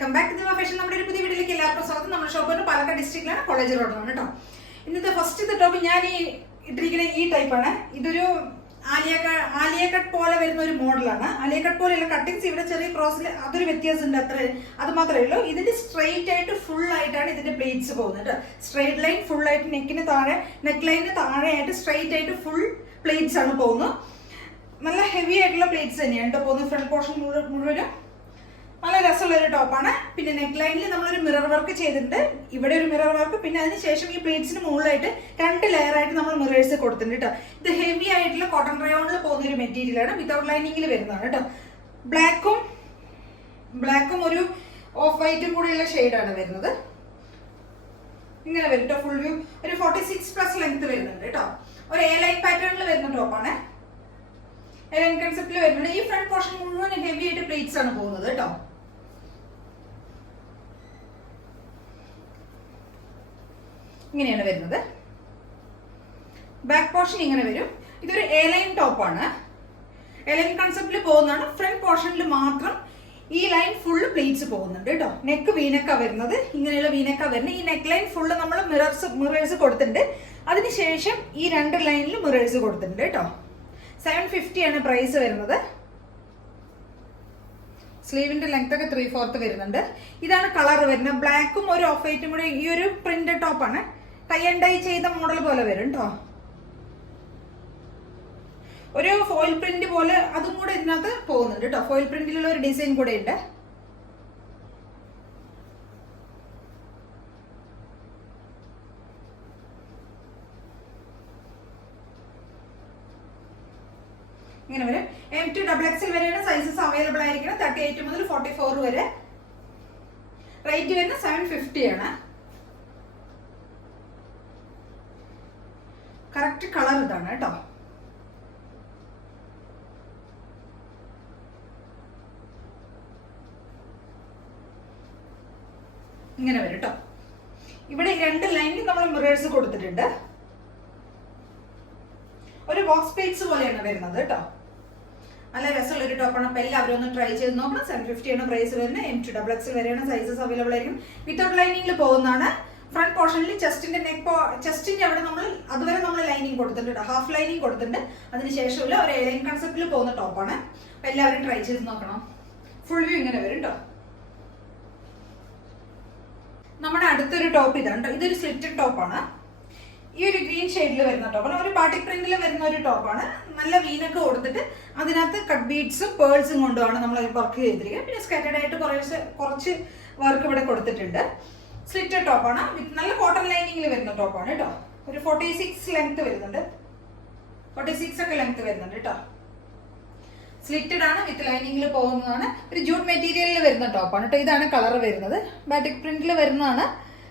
Welcome back to fashion. നമ്മുടെ ഒരു പുതിയ വീഡിയോയിലേക്ക് എല്ലാവർക്കും സ്വാഗതം. നമ്മുടെ ഷോപ്പ് പാലക്കാട് ഡിസ്ട്രിക്റ്റിലാണ്, കോളേജ് റോഡിലാണ് കേട്ടോ. ഇന്നത്തെ ഫസ്റ്റ് ടോപ്പ് ഞാൻ ഈ ഇട്ടിരിക്കുന്ന ഈ ടൈപ്പാണ്. ഇതൊരു ആലിയ കട്ട് പോലെ വരുന്ന ഒരു മോഡലാണ്. ആലിയ കട്ട് പോലെയുള്ള കട്ടിങ്സ് ഇവിടെ ചെറിയ ക്രോസിൽ അതൊരു വ്യത്യാസം ഉണ്ട്, അത്ര അത് മാത്രമേ ഉള്ളൂ. ഇതിന്റെ സ്ട്രെയിറ്റ് ആയിട്ട് ഫുൾ ആയിട്ടാണ് ഇതിന്റെ പ്ലേറ്റ്സ് പോകുന്നത്. സ്ട്രെയിറ്റ് ലൈൻ ഫുൾ ആയിട്ട് നെക്കിന് താഴെ, നെക്ക് ലൈനിന് താഴെയായിട്ട് സ്ട്രെയിറ്റ് ആയിട്ട് ഫുൾ പ്ലേറ്റ്സ് ആണ് പോകുന്നത്. നല്ല ഹെവി ആയിട്ടുള്ള പ്ലേറ്റ്സ് തന്നെയാണ് കേട്ടോ പോകുന്നത്. ഫ്രണ്ട് പോർഷൻ മുഴുവനും നല്ല രസമുള്ള ഒരു ടോപ്പാണ്. പിന്നെ നെക്ക് ലൈനിൽ നമ്മളൊരു മിറർ വർക്ക് ചെയ്തിട്ടുണ്ട്, ഇവിടെ ഒരു മിറർ വർക്ക്, പിന്നെ അതിനുശേഷം ഈ പ്ലേറ്റ്സിന് മുകളിലായിട്ട് 2 ലെയർ ആയിട്ട് നമ്മൾ മിറേഴ്സ് കൊടുത്തിട്ടുണ്ട് കേട്ടോ. ഇത് ഹെവി ആയിട്ടുള്ള കോട്ടൺ റയോണിൽ പോകുന്ന ഒരു മെറ്റീരിയലാണ്, വിതൗട്ട് ലൈനിങ്ങിൽ വരുന്നതാണ് കേട്ടോ. ബ്ലാക്കും ഒരു ഓഫ് വൈറ്റും കൂടെയുള്ള ഷെയ്ഡാണ് വരുന്നത്. ഇങ്ങനെ വരും കേട്ടോ. ഫുൾ വ്യൂ ഒരു 46+ ലെങ്ത് വരുന്നുണ്ട് കേട്ടോ. ഒരു എ ലൈൻ പാറ്റേണിൽ വരുന്ന ടോപ്പാണ്. എ ലൈൻ കൺസെപ്റ്റിൽ വരുന്നുണ്ട്. ഈ ഫ്രണ്ട് പോർഷൻ മുഴുവൻ ഹെവി ആയിട്ട് പ്ലേറ്റ്സ് ആണ് പോകുന്നത് കേട്ടോ. ഇങ്ങനെയാണ് വരുന്നത്. ബാക്ക് പോർഷൻ ഇങ്ങനെ വരും. ഇതൊരു എ ലൈൻ ടോപ്പാണ്. എ ലൈൻ കൺസെപ്റ്റിൽ പോകുന്നതാണ്. ഫ്രണ്ട് പോർഷനിൽ മാത്രം ഈ ലൈൻ ഫുള്ള് പ്ലേറ്റ്സ് പോകുന്നുണ്ട് കേട്ടോ. നെക്ക് വീനക്ക വരുന്നത്, ഇങ്ങനെയുള്ള വീനക്ക വരുന്നത്. ഈ നെക്ക് ലൈൻ ഫുള്ള് നമ്മൾ മിറേഴ്സ് കൊടുത്തിട്ടുണ്ട്. അതിനുശേഷം ഈ 2 ലൈനിൽ മിറേഴ്സ് കൊടുത്തിട്ടുണ്ട് കേട്ടോ. 750 ആണ് പ്രൈസ് വരുന്നത്. സ്ലീവിന്റെ ലെങ്ത് ഒക്കെ 3/4 വരുന്നുണ്ട്. ഇതാണ് കളർ വരുന്നത്. ബ്ലാക്കും ഒരു ഓഫ് വൈറ്റും കൂടി. ഈ ഒരു പ്രിന്റ് ടോപ്പാണ്. ടൈ ആൻഡ് ഡൈ ചെയ്ത മോഡൽ പോലെ വരും കേട്ടോ. ഒരു ഫോയിൽ പ്രിന്റ് പോലെ അതും കൂടെ ഇതിനകത്ത് പോകുന്നുണ്ട് കേട്ടോ. ഫോയിൽ പ്രിന്റിലുള്ള ഒരു ഡിസൈൻ കൂടെ ഉണ്ട്. ഇങ്ങനെ വരും. M2 XXL വരെയാണ് സൈസസ് അവൈലബിൾ ആയിരിക്കണം. 38 മുതൽ 44 വരെ. റേറ്റ് വരുന്നത് 750 ആണ്. കറക്റ്റ് കളർ ഇതാണ് കേട്ടോ. ഇങ്ങനെ വരും കേട്ടോ. ഇവിടെ 2 ലൈനിൽ നമ്മൾ മിറേഴ്സ് കൊടുത്തിട്ടുണ്ട്. ഒരു ബോക്സ് പ്ലേറ്റ്സ് പോലെയാണ് വരുന്നത് കേട്ടോ. നല്ല രസമുള്ള ഒരു ടോപ്പാണ്. അപ്പോൾ എല്ലാവരും ഒന്ന് ട്രൈ ചെയ്ത് നോക്കണം. 750 ആണ് പ്രൈസ് വരുന്നത്. M2 XXL വരെയാണ് സൈസസ് അവൈലബിൾ ആയിരിക്കും. വിത്തൗട്ട് ലൈനിങ്ങിൽ പോകുന്നതാണ്. ഫ്രണ്ട് പോർഷനിൽ ചെസ്റ്റിന്റെ അവിടെ നമ്മൾ അതുവരെ നമ്മൾ ലൈനിങ് കൊടുത്തിട്ടുണ്ട്, ഹാഫ് ലൈനിങ് കൊടുത്തിട്ടുണ്ട്. അതിനുശേഷമുള്ള ഒരു എ ലൈൻ കൺസെപ്റ്റിൽ പോകുന്ന ടോപ്പാണ്. അപ്പോൾ എല്ലാവരും ട്രൈ ചെയ്ത് നോക്കണം. ഫുൾ വ്യൂ ഇങ്ങനെ വരും കേട്ടോ. നമ്മുടെ അടുത്തൊരു ടോപ്പ് ഇതാണ്. ഇതൊരു സ്ലിറ്റഡ് ടോപ്പാണ്. ഈ ഒരു ഗ്രീൻ ഷെയ്ഡിൽ വരുന്ന ടോപ്പാണ്. ഒരു ബാട്ടിക് പ്രിന്റിൽ വരുന്ന ഒരു ടോപ്പാണ്. നല്ല വീനൊക്കെ കൊടുത്തിട്ട് അതിനകത്ത് കട്ട് ബീഡ്സും പേൾസും കൊണ്ടുമാണ് നമ്മൾ വർക്ക് ചെയ്തിരിക്കുന്നത്. പിന്നെ സ്കാറ്റേഡ് ആയിട്ട് കുറച്ച് വർക്ക് ഇവിടെ കൊടുത്തിട്ടുണ്ട്. സ്ലിറ്റഡ് ടോപ്പാണ്. നല്ല കോട്ടൺ ലൈനിങ്ങിൽ വരുന്ന ടോപ്പാണ് കേട്ടോ. ഒരു 46 ലെങ്ത് വരുന്നുണ്ട്. 46 ഒക്കെ ലെങ്ത് വരുന്നുണ്ട് കേട്ടോ. സ്ലിറ്റഡ് ആണ്, വിത്ത് ലൈനിങ്ങിൽ പോകുന്നതാണ്. ഒരു ജൂട്ട് മെറ്റീരിയലിൽ വരുന്ന ടോപ്പാണ് കേട്ടോ. ഇതാണ് കളർ വരുന്നത്. ബാറ്റിക് പ്രിന്റിൽ വരുന്നതാണ്.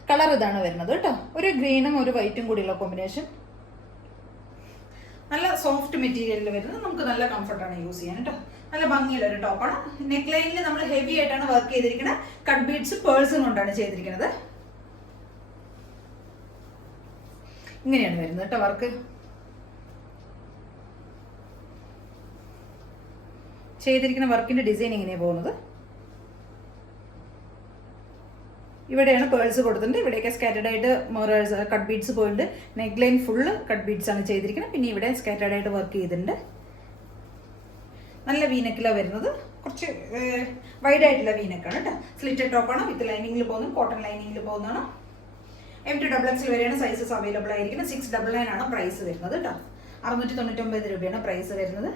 കളർ ഇതാണ് വരുന്നത് കേട്ടോ. ഒരു ഗ്രീനും ഒരു വൈറ്റും കൂടിയുള്ള കോമ്പിനേഷൻ. നല്ല സോഫ്റ്റ് മെറ്റീരിയലിൽ വരുന്നത്. നമുക്ക് നല്ല കംഫർട്ടാണ് യൂസ് ചെയ്യാൻ കേട്ടോ. നല്ല ഭംഗിയുള്ള ഒരു ടോപ്പാണ്. നെക്ക് ലൈനിൽ നമ്മൾ ഹെവി ആയിട്ടാണ് വർക്ക് ചെയ്തിരിക്കുന്നത്. കട്ട് ബീഡ്സ് പേഴ്സും കൊണ്ടാണ് ചെയ്തിരിക്കുന്നത്. ഇങ്ങനെയാണ് വരുന്നത് കേട്ടോ വർക്ക്. ചെയ്തിരിക്കുന്ന വർക്കിന്റെ ഡിസൈൻ ഇങ്ങനെയാണ് പോകുന്നത്. ഇവിടെയാണ് പേൾസ് കൊടുത്തിട്ടുണ്ട്. ഇവിടെയൊക്കെ സ്കാറ്റേഡ് ആയിട്ട് മിറേഴ്സ് കട്ട് ബീഡ്സ് പോയിട്ടുണ്ട്. Neck line full cut beads ആണ് ചെയ്തിരിക്കുന്നത്. പിന്നെ ഇവിടെ സ്കാറ്റേഡ് ആയിട്ട് വർക്ക് ചെയ്തിട്ടുണ്ട്. നല്ല വീനക്കിലാണ് വരുന്നത്. കുറച്ച് വൈഡ് ആയിട്ടുള്ള വീനക്കാണ് കേട്ടോ. സ്ലിറ്റഡ് ടോപ്പാണ്. വിത്ത് ലൈനിങ്ങിൽ പോകുന്നത്, കോട്ടൺ ലൈനിങ്ങിൽ പോകുന്നതാണ്. M2 XXL വരെയാണ് സൈസസ് അവൈലബിൾ ആയിരിക്കുന്നത്. 699 ആണ് പ്രൈസ് വരുന്നത് കേട്ടോ. 699 രൂപയാണ് പ്രൈസ് വരുന്നത്.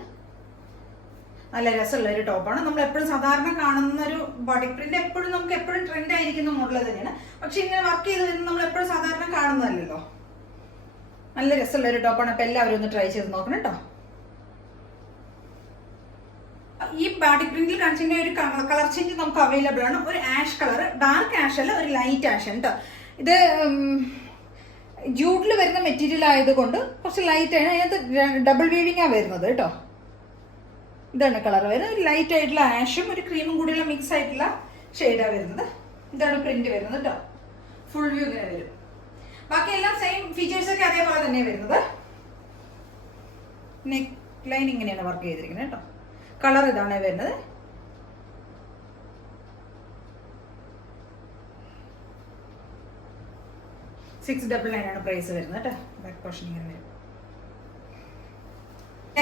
നല്ല രസമുള്ള ഒരു ടോപ്പാണ്. നമ്മൾ എപ്പോഴും സാധാരണ കാണുന്ന ഒരു ബോട്ടിക് പ്രിന്റ് എപ്പോഴും നമുക്ക് എപ്പോഴും ട്രെൻഡ് ആയിരിക്കുന്ന മോഡൽ തന്നെയാണ്. പക്ഷെ ഇങ്ങനെ വർക്ക് ചെയ്ത് വരുന്നത് നമ്മൾ എപ്പോഴും സാധാരണ കാണുന്നതല്ലല്ലോ. നല്ല രസമുള്ള ഒരു ടോപ്പാണ്. അപ്പോൾ എല്ലാവരും ഒന്ന് ട്രൈ ചെയ്ത് നോക്കണം കേട്ടോ. ഈ ബാട്ടിക് പ്രിന്റിൽ കാണിച്ചിട്ട് ഒരു കളർ ചേഞ്ച് നമുക്ക് അവൈലബിൾ ആണ്. ഒരു ആഷ് കളർ, ഡാർക്ക് ആഷ് അല്ല, ഒരു ലൈറ്റ് ആഷ് ആണ് കേട്ടോ. ഇത് ജൂട്ടിൽ വരുന്ന മെറ്റീരിയൽ ആയതുകൊണ്ട് കുറച്ച് ലൈറ്റ് ആണ്. അതിനകത്ത് ഡബിൾ വീവിംഗ് ആണ് വരുന്നത് കേട്ടോ. ഇതാണ് കളർ വരുന്നത്. ഒരു ലൈറ്റ് ആയിട്ടുള്ള ആഷും ഒരു ക്രീമും കൂടിയുള്ള മിക്സ് ആയിട്ടുള്ള ഷെയ്ഡാണ് വരുന്നത്. ഇതാണ് പ്രിന്റ് വരുന്നത് കേട്ടോ. ഫുൾ വ്യൂ ഇങ്ങനെ വരും. ബാക്കിയെല്ലാം സെയിം ഫീച്ചേഴ്സ് ഒക്കെ അതേപോലെ തന്നെയാണ് വരുന്നത്. നെക്ക് ലൈൻ ഇങ്ങനെയാണ് വർക്ക് ചെയ്തിരിക്കുന്നത് കേട്ടോ. കളർ ഇതാണ് വരുന്നത്. 699 ആണ് പ്രൈസ് വരുന്നത് കേട്ടോ. ബാക്ക് പോർഷൻ ഇങ്ങനെ വരും.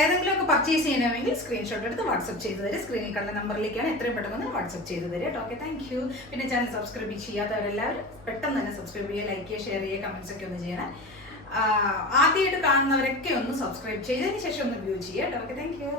ഏതെങ്കിലുമൊക്കെ പർച്ചേസ് ചെയ്യണമെങ്കിൽ സ്ക്രീൻഷോട്ട് എടുത്ത് വാട്സ്ആപ്പ് ചെയ്ത് തരും. സ്ക്രീനിൽ കണ്ട നമ്പറിലേക്കാണ് എത്രയും പെട്ടെന്ന് വാട്സ്ആപ്പ് ചെയ്ത് തരും കേട്ടോ. Okay, thank you. പിന്നെ ചാനൽ സബ്സ്ക്രൈബ് ചെയ്യാത്തവരെല്ലാവരും പെട്ടെന്ന് തന്നെ സബ്സ്ക്രൈബ് ചെയ്യുക, ലൈക്ക് ചെയ്യുക, ഷെയർ ചെയ്യുക, കമന്റ്സ് ഒക്കെ ഒന്ന് ചെയ്യണം. ആദ്യമായിട്ട് കാണുന്നവരൊക്കെ ഒന്ന് സബ്സ്ക്രൈബ് ചെയ്തതിന് ശേഷം ഒന്ന് വ്യൂ ചെയ്യുക കേട്ടോ. Okay, thank you.